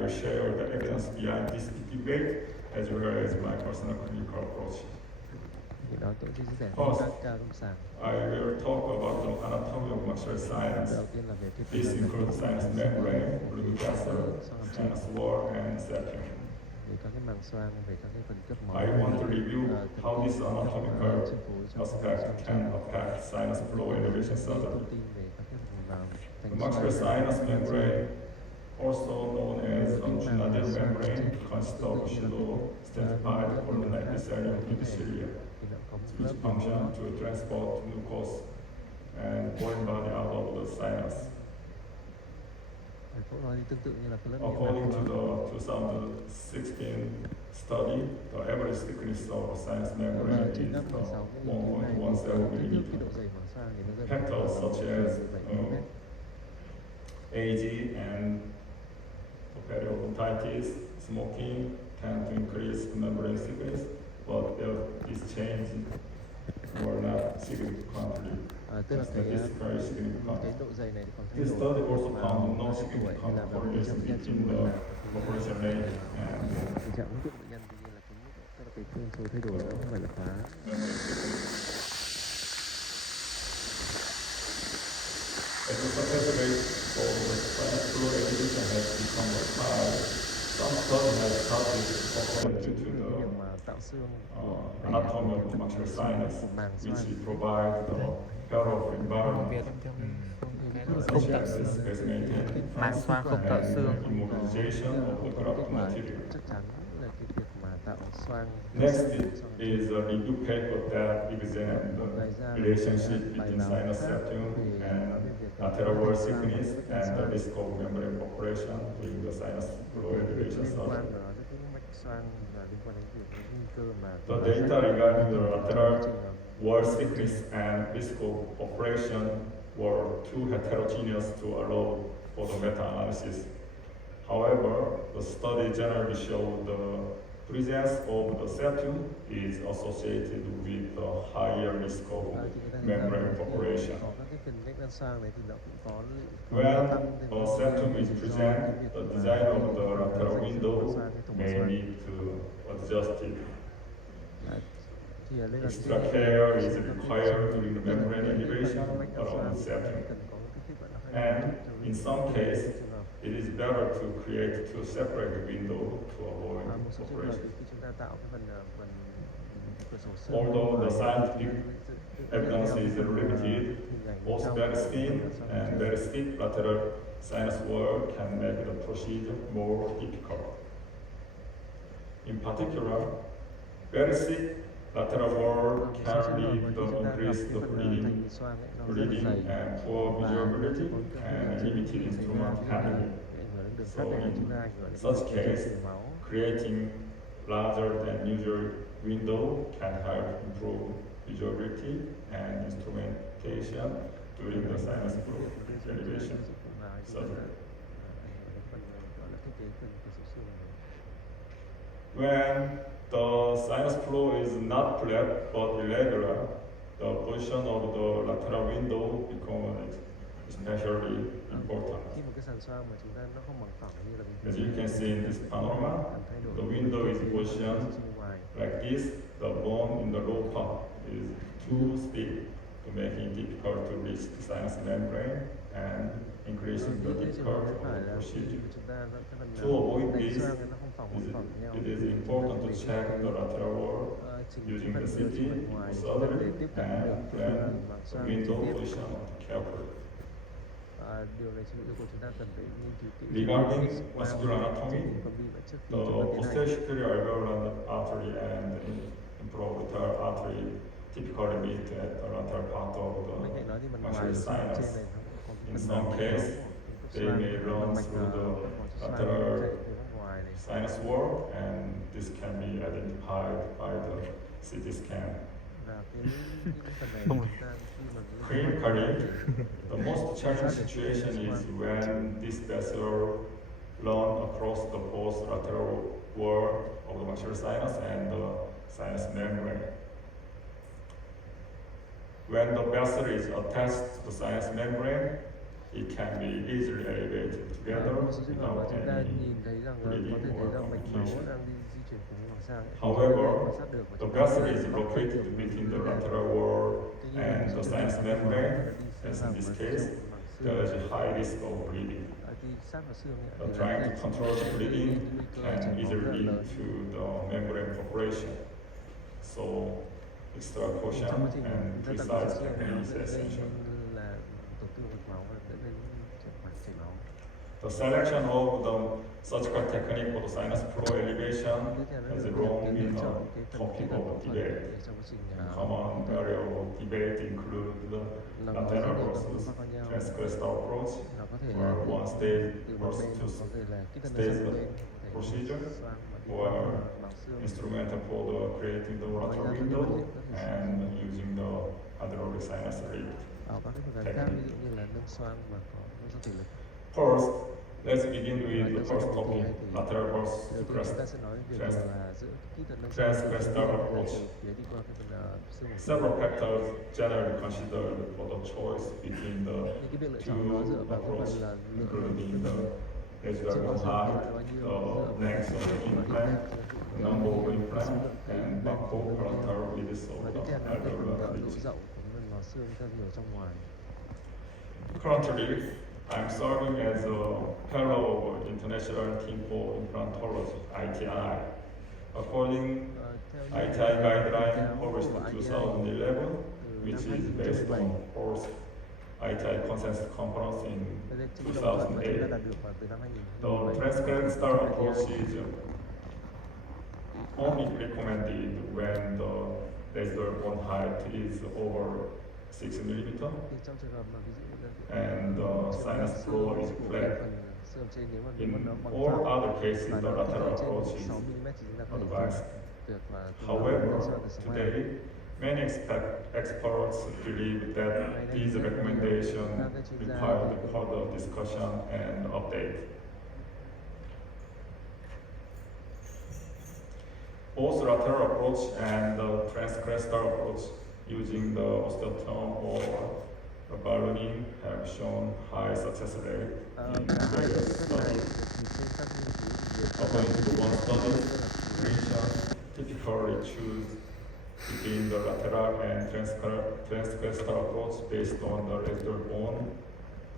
will share the evidence behind this debate as well as my personal clinical approach. Thì đó tôi sẽ chia sẻ First, các ca lâm sàng. I will talk about the anatomy of maxillary sinus. Đầu tiên là về thuyết This includes sinus membrane, blood vessel, sinus wall, and septum. Về các cái màng xoang, về các cái phần cấp máu. I want to review how this anatomical aspect can affect sinus flow elevation surgery. The maxillary sinus membrane, also known as longitudinal membrane, consists of pseudo-stratified columnar epithelium endothelium, which function to transport glucose and foreign body out of the sinus. According to the 2016 study, the average thickness of sinus membrane is 1.17 millimeter. Factors such as age and periodontitis, smoking tend to increase membrane thickness, but this change were not significantly. Tức là Significant. độ dày này thì còn thay This đổi. study also found no significant correlation between the population rate and Tình trạng ung thư bệnh nhân tuy nhiên là cái mức tức là cái phương số thay đổi đó không phải là khá. as the success rate for the sinus flow elevation has become high, some study has started according to the anatomy of the maxillary sinus, which provide the pair of environment. Không tạo xương. Màng xoang không tạo xương. Immobilization of the graft material. Chắc chắn là cái việc mà tạo xoang. Next is a review paper that examines the relationship between sinus septum and lateral wall thickness and the risk of membrane perforation during the sinus flow elevation surgery. The data regarding the lateral wall thickness and risk of perforation were too heterogeneous to allow for the meta-analysis. However, the study generally showed the presence of the septum is associated with a higher risk of membrane perforation. When a septum is present, the design of the lateral window may need to adjust it. Extra care is required during the membrane elevation around the septum. And in some cases, it is better to create two separate windows to avoid perforation. Although the scientific evidence is limited, both very thin and very thick lateral sinus wall can make the procedure more difficult. In particular, very thick lateral wall can lead to increased bleeding and poor visibility and limited instrument handling. So in such case, creating larger than usual window can help improve visibility and instrumentation during the sinus flow elevation surgery. When the sinus flow is not flat but irregular, the position of the lateral window becomes especially important. As you can see in this panorama, the window is positioned like this. The bone in the low part is too steep to make it difficult to reach the sinus membrane and increasing the difficulty of the procedure. To avoid this, it is important to check the lateral wall using the CT or surgery and plan the window position carefully. Regarding muscular anatomy, the posterior superior alveolar artery and infraorbital artery typically meet at the lateral part of the maxillary sinus. In some cases, they may run through the lateral sinus wall, and this can be identified by the CT scan. Clinically, the most challenging situation is when this vessel run across the both lateral wall of the maxillary sinus and the sinus membrane. When the vessel is attached to the sinus membrane, it can be easily elevated together Một số trường hợp mà without chúng ta any nhìn thấy rằng có thể bleeding thấy or rằng mạch máu complication. đang đi di chuyển cùng với sang ấy. However, Quan sát được và the chúng ta vessel có thể is bóc tách được located between the lưỡi này. lateral wall Tuy nhiên là and một the số trường sinus hợp máu membrane, nó đi as vào in this và case, trong màng xương. there is a high risk of bleeding. Khi sát vào xương ấy, thì Trying là to control the sẽ gây bleeding nên nguy cơ can chảy máu easily rất là lead lớn. to the membrane perforation. So, extra Trong caution quá trình and chúng ta tận dụng precise xương thì nó technique is sẽ gây essential. nên là tổn thương mạch máu và dẫn đến chảy máu. The selection of the surgical technique for the sinus flow elevation Tiếp theo đó has là long việc been lựa a chọn cái phần kỹ topic thuật of phẫu thuật debate. để trong quá trình Common area of debate include the là có rất lateral nhiều các phương versus pháp khác nhau. transcrestal approach, Nó có thể là where one stage từ một bên, versus có thể là kỹ thuật stage nâng sang bên, procedure, xoang và đi or bằng xương. instrumental for the creating the lateral window and using the hydraulic sinus lead. Ở các cái phương án khác ví dụ như là nâng xoang và có nâng xoang thể lực. First, let's begin with the first topic, lateral versus Đầu tiên chúng ta sẽ nói về việc là giữa kỹ thuật nâng xoang transcrestal approach. phía đi qua cái phần xương. Several factors generally considered for the choice between the Những cái việc lựa chọn nó dựa two vào cái approach, phần là lượng including the trên residual con bone xương height, là bao nhiêu, the dựa vào length of the implant, the number of implant, and buccal width và of tiếp the theo là cái phần alveolar độ ridge. rộng của phần lò xương theo nhiều trong ngoài. Currently, I'm serving as a fellow of International Team for Implantology, ITI. According Theo ITI guideline khuyến cáo published của in ITI 2011, từ which năm is based 2017, on fourth ITI consensus conference in đây là chính đồng thuận mà chúng ta 2008. đạt được vào từ năm The 2017. transcrestal approach is only recommended when the residual bone height is over 6 millimeter Thì trong trường hợp mà ví dụ như and the sinus floor is flat. xương trên nếu mà In nó bằng all phẳng other cases, và the nó lateral trên approach is 6 mm thì chúng ta có thể advised. việc mà However, today, many experts believe that these recommendations require further discussion and update. Both lateral approach and the transcrestal approach using the osteotome or the ballooning have shown high success rate in cả hai cái various kỹ thuật này studies. thì trên các nghiên cứu thì đều According to one study, rất là phù hợp. clinicians typically choose between the lateral and transcrestal approach based on the residual bone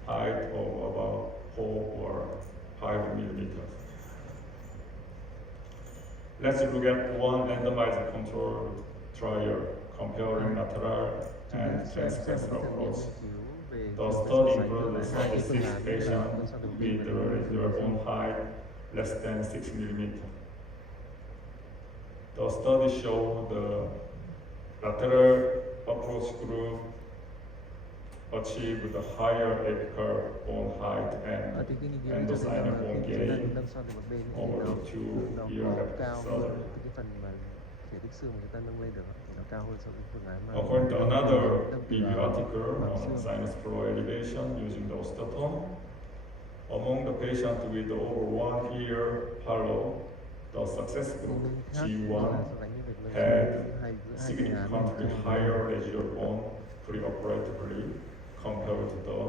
height of about 4 or 5 millimeters. Let's look at one randomized control trial comparing lateral and transcrestal approach. The study included 36 patients with the residual bone height less than 6 millimeters. The study showed the lateral approach group achieved a higher apical bone height Thì cái nghiên cứu and cho thấy endosinial rằng là bone khi chúng ta gain nâng xoang từ một bên thì over nó the 2 year có cao hơn surgery. cái phần mà thể tích xương mà chúng ta nâng lên được thì nó cao hơn so với phương án mà According to another nâng từ review article màng on xương. sinus flow elevation using the osteotome, among the patients with over 1 year follow, the success group G1 had significantly higher residual bone preoperatively compared to the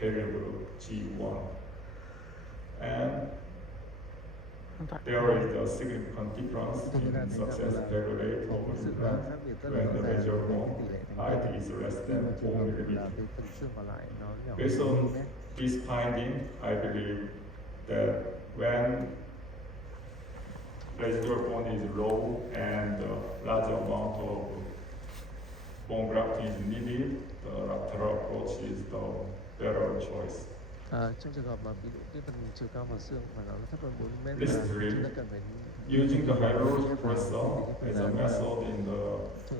failure group G1. And there is a significant difference in success failure rate of implant when the residual bone height is less than 4 millimeters. phần xương còn lại nó nhỏ Based hơn on 1 mm. this finding, I believe that when residual bone is low and a large amount of bone grafting is needed, the lateral approach is the better choice. Trong trường hợp mà ví dụ cái phần chiều cao mặt xương mà nó thấp hơn 4 mm This là really chúng ta cần phải Using the hydraulic pressure as a method in the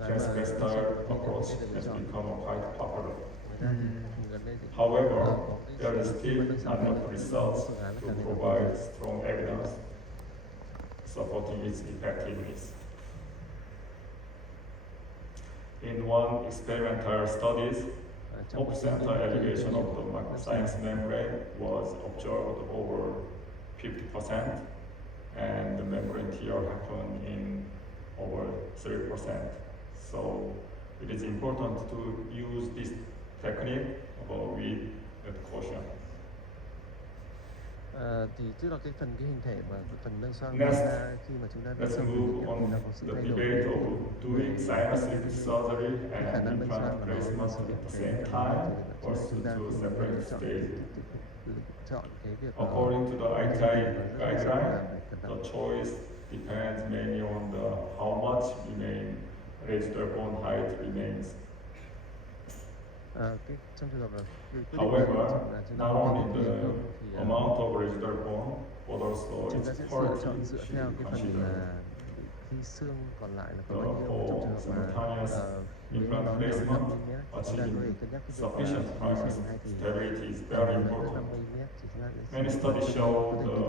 transcrestal approach has become quite popular. gần đây thì However, there is still enough results to provide strong evidence supporting its effectiveness. In one experimental studies, trong cái off-center elevation of the sinus membrane was observed over 50%, and the membrane tear happened in over 3%. So it is important to use this technique with caution. Thì tức là cái hình thể mà phần nâng xoang Next, ra khi mà chúng ta nâng let's xoang move thì on nó có sự the thay đổi debate về of doing sinus lift surgery cái khả and năng nâng xoang implant của nó placement sử at dụng the cái same đó time thì or chúng ta two khi mà separate lựa chọn stages. chọn cái việc According to the ITI guideline, cẩn the thận. choice depends mainly on how much residual bone height remains. Trong trường hợp là However, chúng not ta only có the thì amount of residual bone, but also chúng ta its sẽ quality chọn dựa should theo be cái phần considered. khi xương còn lại là có The bao nhiêu. Trong whole trường hợp simultaneous nếu implant nó placement, là 5 mm chúng ta có thể achieving cân nhắc cái việc sufficient primary hay thì stability is very 5 important. mm thì chúng ta sẽ Many studies show the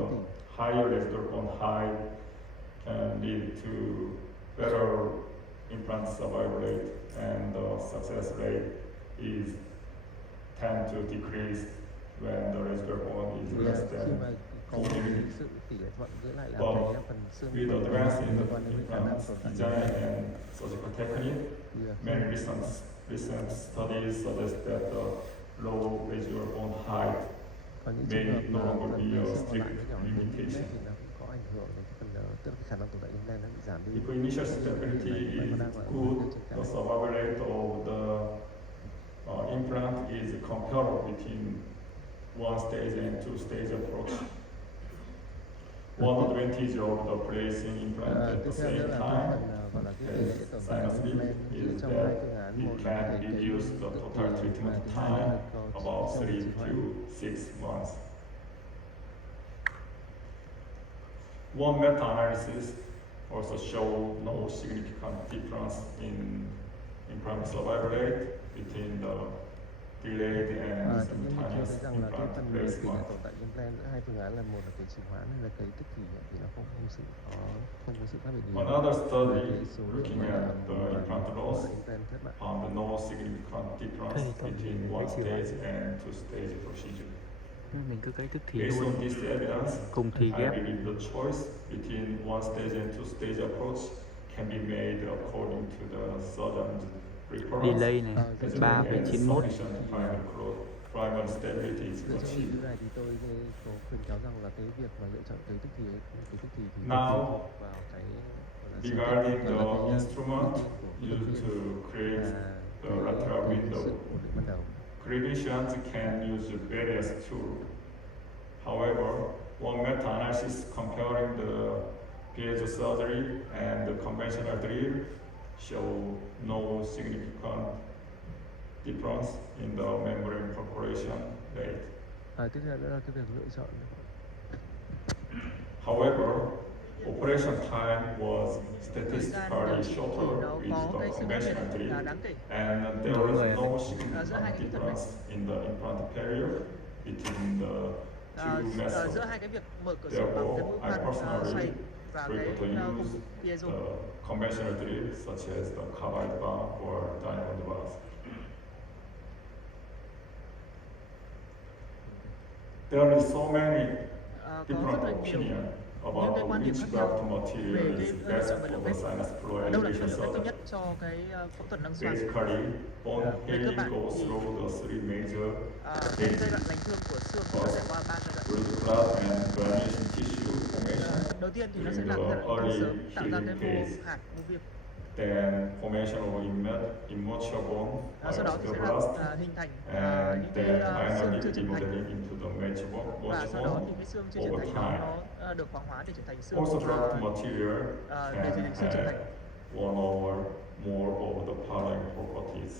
higher residual bone height can lead to better implant survival rate, and the success rate is tend to decrease when the residual bone is less khi than mà có 4 mm. sự tỷ lệ thuận giữa lại là But cái phần xương with advance in the liên quan đến khả năng implant tồn tại design and surgical technique, many recent studies suggest that the low residual bone height có những may trường hợp no mà longer phần be a xương còn strict lại nó nhỏ hơn limitation. thì nó cũng có ảnh hưởng đến cái phần tức là cái khả năng tồn tại implant nó bị giảm đi. If initial stability is good, the survival rate of the implant is comparable between one stage and two stage approach. One advantage of the placing implant at the Tiếp theo nữa same là time gọi là cái tỷ lệ tồn tại sinus lift implant is trong hai that phương án. it Một là can cái reduce the total treatment thứ hai time là có about trong 3 trì hoãn. to 6 months. One meta-analysis also showed no significant difference in implant survival rate between the delayed and Thì nghiên cứu simultaneous thấy rằng là cái implant phần tỷ lệ placement. tồn tại implant giữa hai phương án là một là cái trì hoãn hay là cái tức thì thì nó không có sự khác biệt nhiều. Another study Cái số lượng looking mà at the implant loss implant thất bại. found no significant difference between one stage and two stage procedure. Mình cứ cái tức thì Based luôn. on this evidence, Cùng thì I ghép. believe the choice between one stage and two stage approach can be made according to the surgeon's preference. Delay này As 3,91. sufficient primary stability is Dựa trên nghiên achieved. cứu này thì tôi có khuyến cáo rằng là cái việc mà lựa chọn cái tức thì thì Now, tùy thuộc vào cái gọi là sự regarding gọi là the cái instrument ưu tiên của used to create the cái lateral sự window, ổn định ban đầu. clinicians can use various tools. However, one meta-analysis comparing the piezo surgery and the conventional drill show no significant difference in the membrane perforation rate. Tiếp theo nữa là cái việc lựa chọn. However, operation time was statistically shorter with the conventional drill, and there was no significant difference in the implant period between the two methods. Giữa hai cái việc mở cửa sổ bằng cái mũi Therefore, I khoan xoay personally và cái prefer to use piezo. the conventional drill such as the carbide bar or diamond bars. There is so many Có different rất là nhiều opinions những about cái quan điểm which khác nhau graft material về is cái best sự vật for liệu the bếp. sinus floor Đâu là elevation vật liệu bếp tốt surgery. nhất cho cái phẫu thuật nâng xoang? Basically, bone Về cơ healing bản goes thì through the three major cái giai đoạn lành thương của xương nó sẽ qua 3 giai đoạn. blood clot and granulation tissue formation, Đầu tiên thì nó sẽ during là the giai đoạn early sớm tạo ra cái healing mô phase. hạt mô viêm. Then formation of immature bone Sau đó thì sẽ osteoblast, là hình thành and những cái then xương finally chưa trưởng thành. remodeling into the mature Và sau đó bone thì cái xương chưa trưởng over thành time. nó được hoàng hóa để trở thành xương Also, graft material để trở can thành xương trưởng thành. have one or more of the following properties: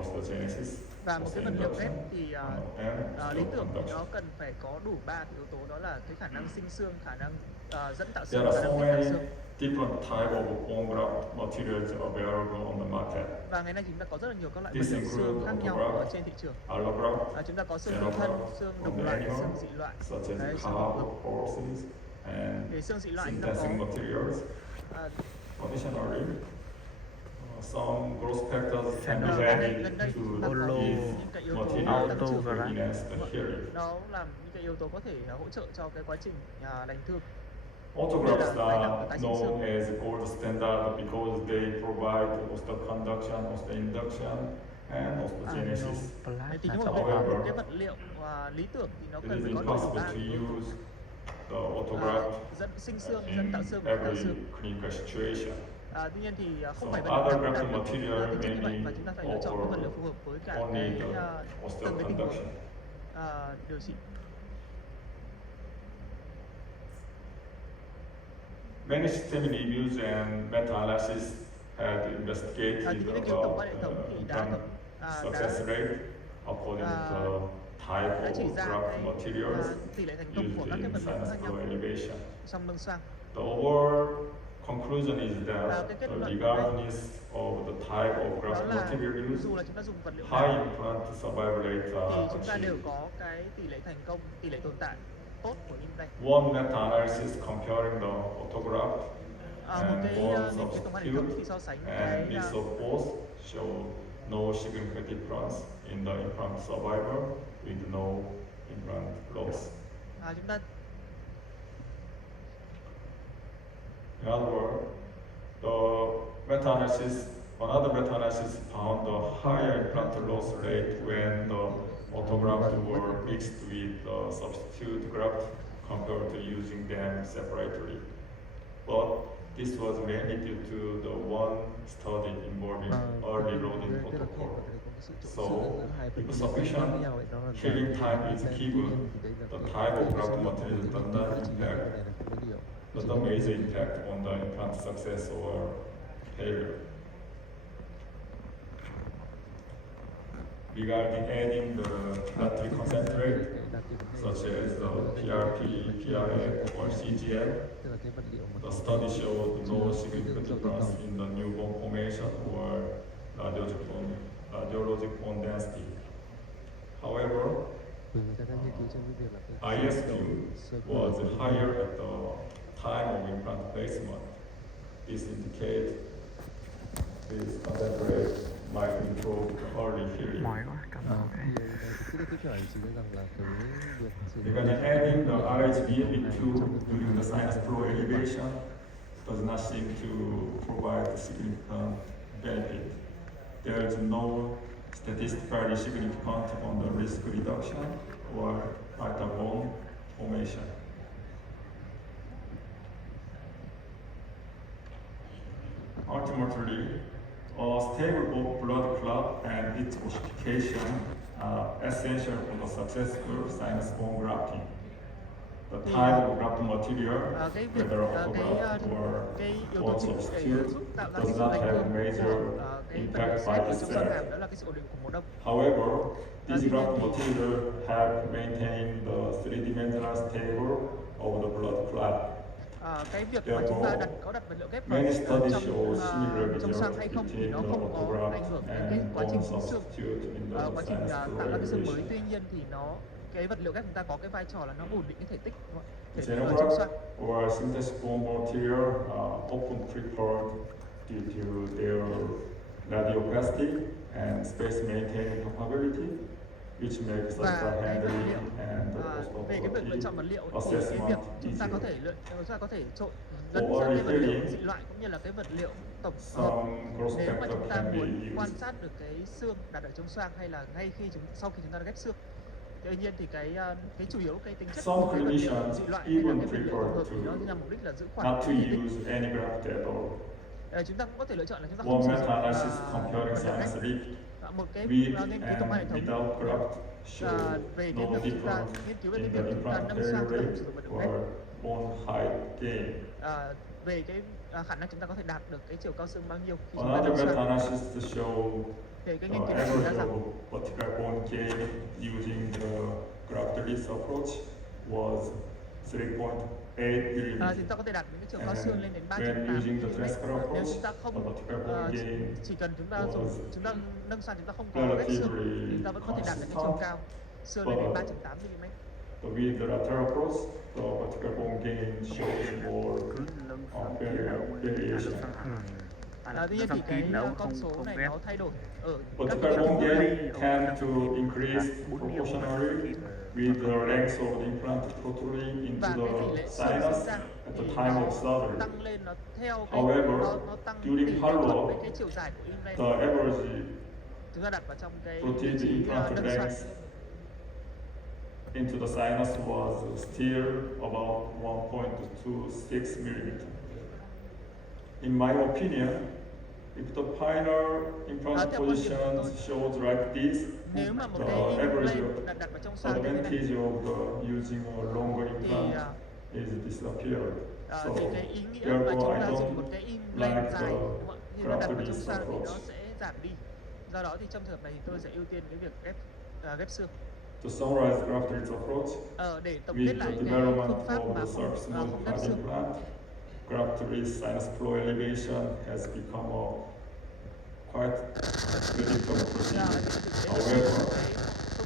osteogenesis, Và một cái vật liệu ghép thì and lý tưởng thì conduction. nó cần phải có đủ 3 cái yếu tố, đó là cái khả năng sinh xương, khả năng dẫn tạo There xương, are khả so năng tiếp cận many xương. different type of bone graft materials available on the market. Và ngày nay chúng ta có rất là nhiều các loại vật This liệu xương includes khác nhau autograft, ở trên thị trường. allograft, Chúng ta có xương tự thân, xương đồng loại, xương dị loại. such as Đấy, xương calf, tổng hợp. horses, and Về xương dị loại chúng ta synthetic có materials. à, Additionally, some growth factors can be Gần added gần đây to chúng ta có Holo, những cái yếu tố material tăng to trưởng. enhance the hearing. Nó làm những cái yếu tố có thể hỗ trợ cho cái quá trình lành thương. Autografts are known as gold standard because they provide osteoconduction, osteoinduction, and osteogenesis. Thế thì là nhưng mà trọng về hợp. một cái vật liệu lý tưởng thì nó It cần is phải có đầy đủ impossible ba to yếu tố. use the autograft Dẫn sinh xương, dẫn tạo in xương và tạo every xương. clinical situation. Tuy nhiên thì không So phải vật other liệu nào grafting cũng đạt được material tính chất như vậy may và chúng ta phải lựa chọn cái vật liệu phù hợp với cả only cái the từng cái tình huống osteoconduction. điều trị. Many systemic reviews and meta-analysis had Thì investigated những nghiên cứu tổng quan hệ about thống thì implant success rate according to type đã chỉ of ra graft cái materials tỷ lệ thành công used của các cái in vật liệu sinus khác nhau flow elevation. trong nâng xoang. The overall conclusion is cái that kết luận regardless of the type of đó graft là material used, dù là chúng ta dùng vật liệu high nào implant survival rate thì are chúng ta đều achieved. có cái tỷ lệ thành công, tỷ lệ tồn tại tốt của implant. One meta-analysis comparing the autograft Một cái and bone nghiên cứu tổng quan hệ thống thì substitute so sánh and cái mix of both show no significant difference in the implant survival with no implant loss. chúng ta In other words, another meta-analysis found a higher implant loss rate when the autograft were mixed with the substitute graft compared to using them separately. But this was mainly due to the one study involving early loading protocol. So, if sufficient healing time is given, the type of graft material does not major impact on the implant success or failure. Regarding adding the natriuretic concentrate, such as the PRP, PRF, or CGL, tức là cái vật liệu mà the study showed no significant difference in the new bone formation or radiologic bone density. However, người ta đã nghiên cứu trong cái việc là cái ISQ was higher at the time of implant placement. This indicates this concentrate might improve early healing. Mỏi quá, cảm ơn. cái kết quả chỉ ra rằng là cái việc sử dụng Because adding the RHM2 during the sinus flow elevation does not seem to provide significant benefit. There is no statistically significant on the risk reduction or vital bone formation. Ultimately, a stable blood clot and its ossification are essential for the successful sinus bone grafting. The type of grafting material, cái việc whether autograft cái yếu or tố chính bone để substitute, giúp tạo ra does cái sự not thành have công major của cái vật liệu impact xếp by ở trong xoang itself. hàm, đó là cái sự ổn định của mùa đông. However, these grafting materials have maintained the three-dimensional stable of the blood clot. Cái việc mà chúng ta đặt vật liệu ghép vào Many studies trong show similar trong xoang hay không thì between nó the không có autograft ảnh hưởng đến cái and quá trình bone sinh xương, substitute in the quá trình sinus tạo flow ra cái xương mới. elevation. Tuy nhiên thì cái vật liệu ghép chúng ta có cái vai trò là nó ổn định cái thể tích ở trong Xenograft xoang. or synthetic bone material are often preferred due to their radioplastic and space maintaining capability, which makes Và surgical cái vật liệu handling and về cái việc lựa chọn vật liệu thì cái assessment việc chúng ta có easier. thể trộn lẫn For giữa cái vật liệu healing, dị loại cũng như là cái vật liệu tổng hợp. some growth Nếu mà factor chúng ta can be muốn quan used. sát được cái xương đặt ở trong xoang hay là ngay sau khi chúng ta ghép xương. Tuy nhiên thì cái chủ yếu cái tính chất Some của cái vật liệu clinicians dị loại hay là even cái vật liệu tổng hợp thì nó prefer nhằm mục đích là giữ khoảng not to cái thể tích. use any graft at all. Chúng ta cũng có thể lựa chọn là chúng ta One không sử dụng meta-analysis comparing vật liệu sinus ghép. leak Một cái with nghiên cứu tổng quan hệ and thống without graft show về no cái việc chúng ta difference nghiên cứu về in cái the việc chúng ta implant nâng failure xoang chúng ta rate không sử dụng vật liệu ghép. or bone height gain. Về cái khả năng chúng ta có thể đạt được cái chiều cao xương bao nhiêu khi chúng ta Another nâng xoang. meta-analysis to show Về cái the nghiên cứu này chỉ ra average rằng of vertical bone gain using the graftless approach was 3.8 mm. thì chúng ta có thể đạt những cái chiều cao xương lên đến When 3.8 using the mm. transfer Nếu approach, chúng ta the không vertical bone gain chỉ cần chúng ta nâng xoang chúng ta không có relatively ghép xương thì chúng ta vẫn có thể đạt được cái chiều cao xương lên đến 3.8 mm. with the lateral approach, the vertical bone gain shows more variation. Tuy nhiên thì cái con số này nó thay đổi ở các Vertical cái bone nghiên gain cứu. tend to increase proportionally with the length of the implant protruding into Và cái tỷ the lệ xương sinus sinh ra at thì the time nó of surgery. tăng lên, nó theo cái However, nó tăng during tỷ lệ thuận follow-up, với cái chiều dài của implant. The average chúng ta đặt vào trong cái vị protruded trí implant nâng xoang. legs into the sinus was still about 1.26 millimeter. In my opinion, if the final implant theo quan điểm của tôi, position shows like this, nếu mà một the cái average implant đặt vào trong xoang như thế này advantage of the using a longer thì implant is disappeared. So, thì cái ý nghĩa mà therefore, chúng I ta don't dùng một cái implant like dài the đúng không ạ? Khi nó đặt vào trong grafted xoang thì nó approach. sẽ giảm đi. Do đó thì trong trường hợp này thì tôi sẽ ưu tiên cái việc ghép xương. To summarize grafted approach, Để tổng kết with lại the cái development phương pháp of mà the surface không ghép implant xương. implant, grafted sinus flow elevation has become a quite critical procedure. However,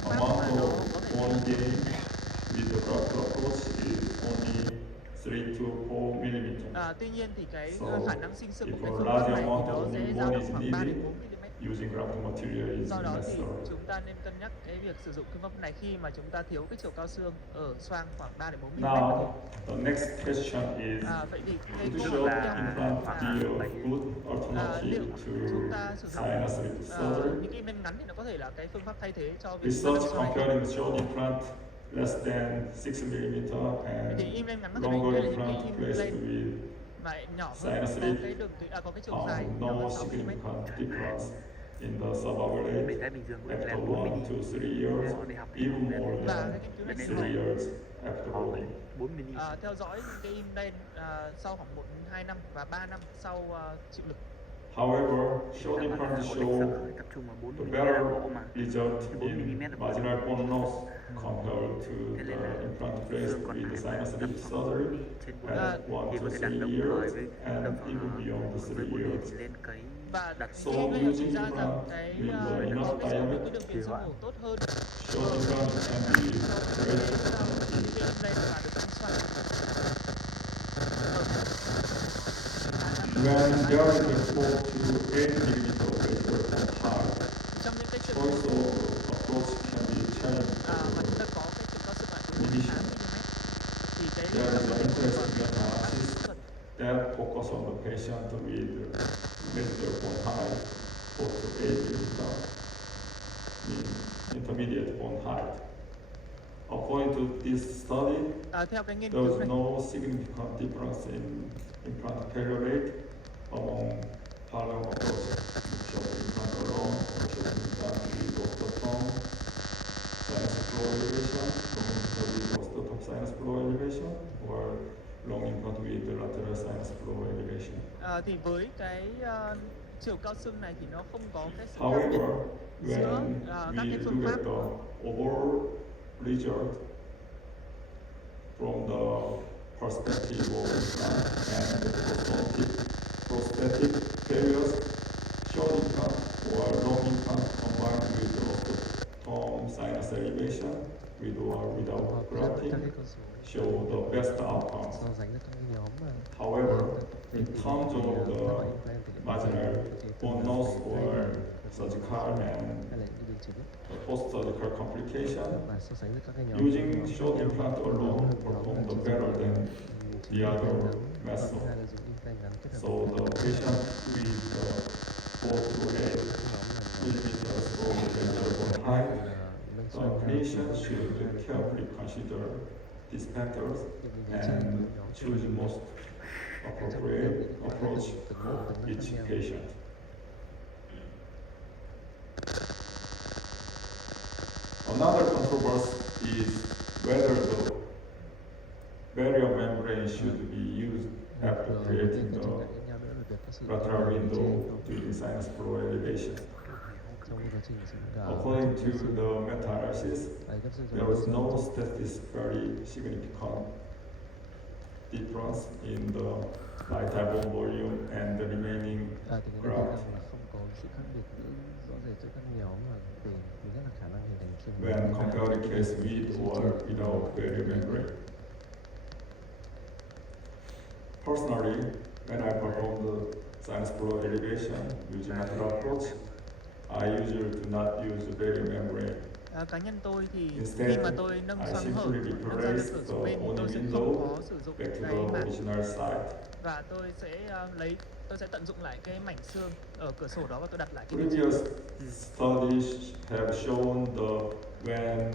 amount of bone gain with the grafted approach is only 3 to 4 millimeter. Tuy nhiên thì cái So, khả năng sinh sương của if cái a phương pháp large này thì amount nó of sẽ new dao bone động is khoảng 3 đến needed, 4 mm. using grafted material is Do đó thì necessary. chúng ta nên cân nhắc cái việc sử dụng phương pháp này khi mà chúng ta thiếu cái chiều cao xương ở xoang khoảng 3 đến 4 mm. Now, the next question is, Vậy thì cái would câu short hỏi tiếp implant theo be a good alternative liệu chúng ta to sử dụng sinus surgery? những cái implant ngắn thì nó có thể là cái phương pháp thay thế cho việc nâng Research xoang hay không? comparing short implant less than 6 millimeter and Thì implant ngắn có thể là longer những cái implant placed implant with mà nhỏ hơn, sinus có lead cái đường có cái chiều dài found nhỏ no hơn 6 mm. significant difference in the subaverage Mình thấy bình thường của after implant 1 4 mini. to 3 years, Nếu đi học thì even không more nên Và than cái nghiên cứu này 3 years after rolling. 4 mini. theo dõi những cái implant sau khoảng 1-2 năm và 3 năm sau chịu lực. However, short implant show Tập trung vào 4 the mm better gỗ mà. result 4 in mm là marginal bone loss compared to Thế the nên là implant placed xương còn with the lại sinus tầm lead khoảng 4 surgery mm trên 4 at mm 1 thì to có thể 3 đặt đồng thời years với and tầm even beyond the 3 với 4 years. mm lên cấy Và đặt So, cái nghiên cứu chỉ using ra rằng implant cái with the cái enough cái diameter, đường viền xương hổ tốt hơn short implant can be great alternative. cái implant mà được nâng xoang. When there is a 4 to 8 millimeter wafer height, Trong những cái trường choice of approach can be challenged. mà chúng ta có cái chiều cao xương lại từ 4 đến 8 mm thì cái There is an interest in kỹ analysis thuật that focus on the patient with medial bone height 4 to 8 millimeter, mean intermediate bone height. According to this study, theo cái nghiên there cứu was này no significant difference in implant failure rate among parallel approaches, short implant alone or short implant with osteotom sinus flow elevation, long implant with osteotom sinus flow elevation, or long implant with lateral sinus flow elevation. thì với cái chiều cao xương này thì nó không có cái sự khác biệt However, giữa when các we cái phương look pháp at the overall result from the perspective of implant and prosthetic failures, short implant or long implant combined with osteotom sinus elevation with or without các grafting cái con số show the best outcomes. so sánh với các cái nhóm mà However, in thì terms of các the loại implant thì marginal bone loss or surgical and hay là những biến chứng post-surgical complication, và so sánh với các cái nhóm using short implant alone performed better than the other method. hay là dùng implant ngắn kết hợp So the patient with 4 to 8 millimeters of medial bone height, nâng the xoang clinician should carefully consider these factors and choose the most appropriate approach for each patient. Another controversy is whether the barrier membrane should be used after creating the lateral window during sinus flow elevation. trong cái quá trình According to the meta-analysis, there was no statistically significant difference in the vital bone volume and the remaining thì cái này graft là không có sự khác biệt rõ rệt giữa các nhóm mà về thứ nhất là khả năng hình thành xương when comparing case with or without barrier membrane. Personally, when I perform the sinus flow elevation using lateral approach, I usually do not use the barrier membrane Cá nhân tôi thì khi Instead, mà tôi nâng I xoang hở, simply nâng ra được replace cửa the sổ bên, tôi bony sẽ window không có sử dụng back to cái the mảng, original side. và tôi sẽ tận dụng lại cái mảnh xương ở cửa sổ đó và tôi đặt lại cái vị trí. Previous studies have shown when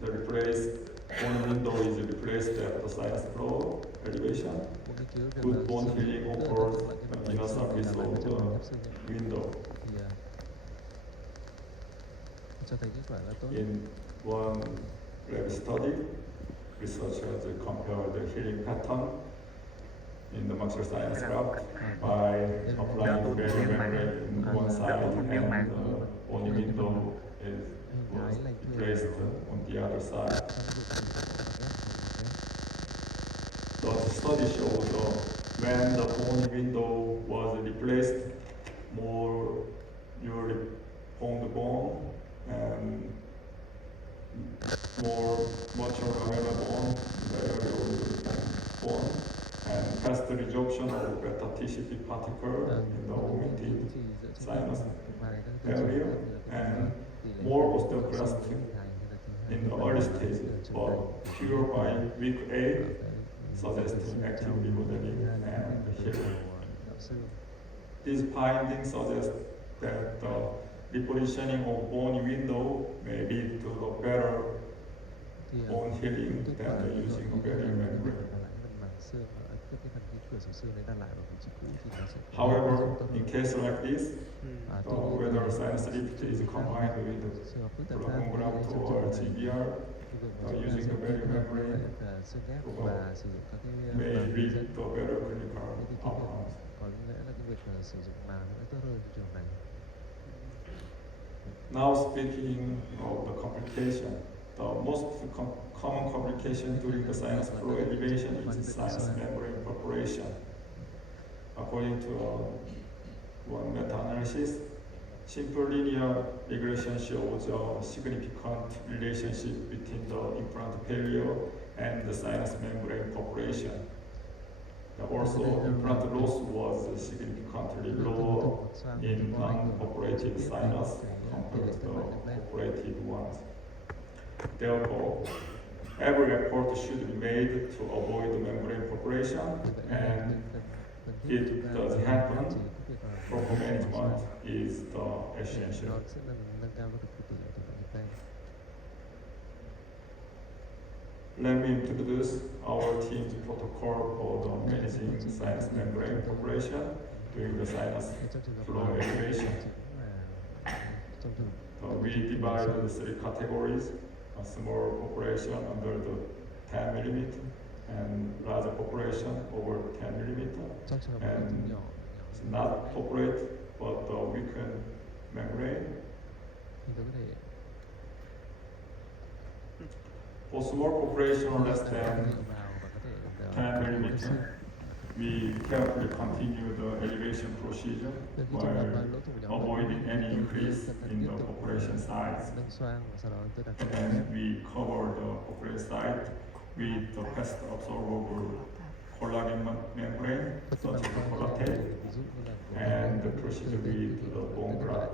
the bony window is replaced at the sinus floor elevation, Những nghiên cứu về good bone xương healing tận occurs dụng lại cái mảnh in the xương để surface đặt lại of vào trong mảnh the xương ấy, window. thì cho thấy kết quả là tốt. In one lab study, researchers compared the healing pattern in the maxillary sinus graft by applying very membrane in one side and the bony window was placed on the other side. The study showed when the bony window was replaced, more newly formed bone and more mature lamellar bone, very old bone, and faster resorption of beta TCP particle in the omitted sinus area, and more osteoclast in the early stage, but cure by week 8, suggesting active remodeling and healing. These findings suggest that the repositioning of bony window may lead to the better bone healing than using a very membrane. However, in cases like this, whether sinus lift is combined with blood graft or GBR, using a very membrane may lead to better clinical outcomes. Có lẽ là cái việc sử dụng màng nó tốt hơn trong trường này. Now speaking of the complication, the most common complication during the sinus flow elevation is sinus membrane perforation. According to one meta-analysis, simple linear regression shows a significant relationship between the implant failure and the sinus membrane perforation. Also, implant loss was significantly lower in non-operated sinus compared to the operated ones. Therefore, every effort should be made to avoid membrane perforation, and it does happen. Proper management is the essential. Nó sẽ nâng cao được cái tỷ lệ tử vong tay. Let me introduce our team's protocol for the managing sinus membrane perforation during the sinus flow elevation. We divide the three categories: a small operation under the 10 mm, and larger operation over 10 mm, and not operate but weaken membrane. For small operation less than 10 mm, we carefully continue the elevation procedure while avoiding any increase in the operation size. And we cover the operation site with the fast absorbable collagen membrane, such as the collagen, and the procedure with the bone graft.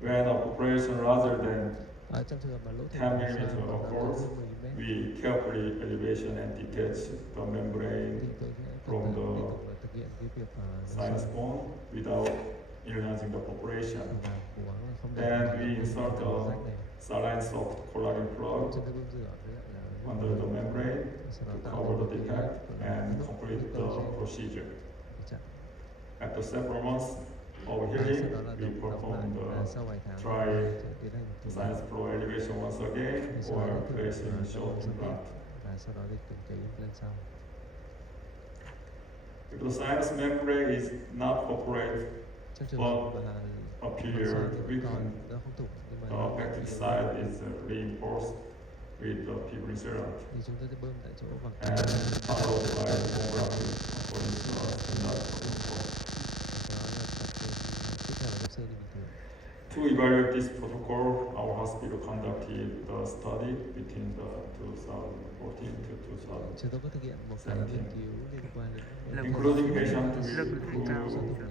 When operation rather than 10 mm occurs, we carefully elevation and detach the membrane from the sinus bone without enlarging the operation. Then we insert a saline-soaked collagen plug under the membrane to cover the defect and complete the procedure. After several months of healing, we perform the try sinus flow elevation once again or placing short implant. If the sinus membrane is not operated but appear weakened, the affected side is reinforced with the fibrin sealant and followed by the bone grafting according to the standard protocol. To evaluate this protocol, our hospital conducted the study between the 2014 to Chúng tôi có thực hiện một cái nghiên cứu liên quan đến Lực- including patients with lực lượng cao.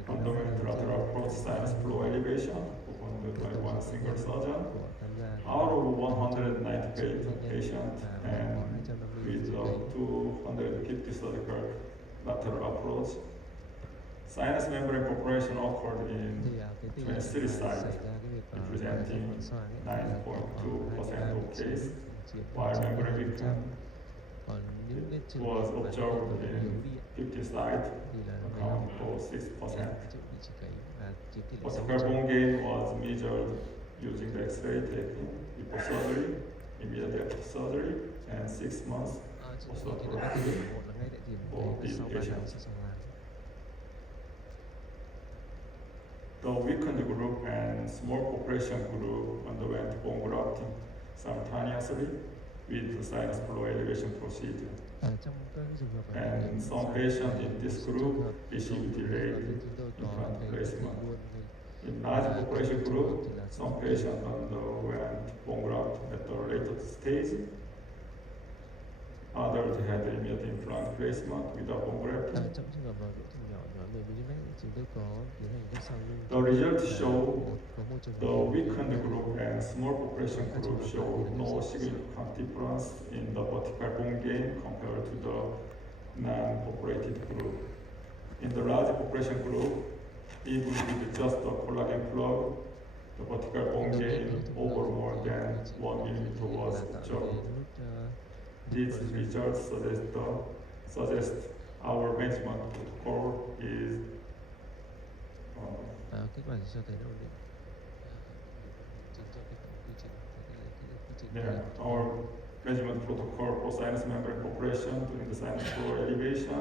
fundamental lateral approach sinus flow elevation performed by one single surgeon. của tham gia Out of 198 patients and with 250 surgical lateral approach, sinus membrane population occurred in thì cái tỷ lệ 23 xảy sites, ra cái việc representing xoang ấy, 9.2% of case, chiếm while membrane 9%. victim Còn những cái trường was hợp mà observed yếu in đi ấy, 50 sites, thì là account for 6%. bị chỉ cấy và chiếm tỷ lệ Vertical 6%. bone gain was measured using the X-ray taken before surgery, immediately after surgery, and 6 months. Chỉ có cái điểm thứ một là ngay tại điểm For cấy và these sau 3 tháng patients. sẽ sang làm. The weakened group and small population group underwent bone grafting simultaneously with the sinus flow elevation procedure. Trong các trường hợp ở And đây, some patients in this group received delayed chúng tôi có implant cái placement. luôn này. In large population group, some patients underwent bone graft at the later stage. Others had immediate implant placement without bone grafting. Trong trường hợp độ thủng nhỏ nhỏ 10 mm chúng tôi có tiến hành ghép sau lưng. The results show Có một trường hợp the weakened group and small population group show no significant difference in the vertical bone gain compared to the non-populated group. In the large population group, even with just a collagen plug, the vertical bone gain over more than 1 millimeter was observed. These results suggest our management protocol is kết quả cho thấy là ổn định. Chính cho cái quy trình quy trình our management protocol for sinus membrane population during the sinus flow elevation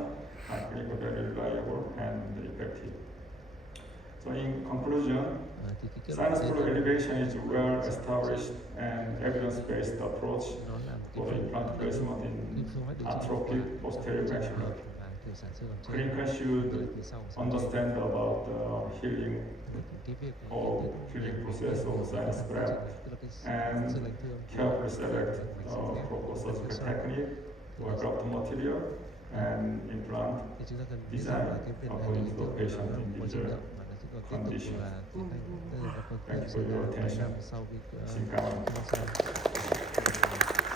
are clinically very reliable and effective. So in conclusion, thì cái kết sinus flow elevation is a well-established and evidence-based approach nó là một for the implant placement in phương pháp điều trị atrophic posterior maxillary. và kiểu sản xương ở trên Clinicians should phía sau understand about the healing cái việc or healing process of sinus graft tức là cái and xương lành thương carefully select proper surgical technique for graft material and implant thì chúng ta cần biết rằng là cái việc này according to the là patient quá trình individual động và nó sẽ còn tiếp tục condition. là tiến hành tức là có Thank you for xảy ra your 2 attention. năm sau khi Xin cảm ơn. sau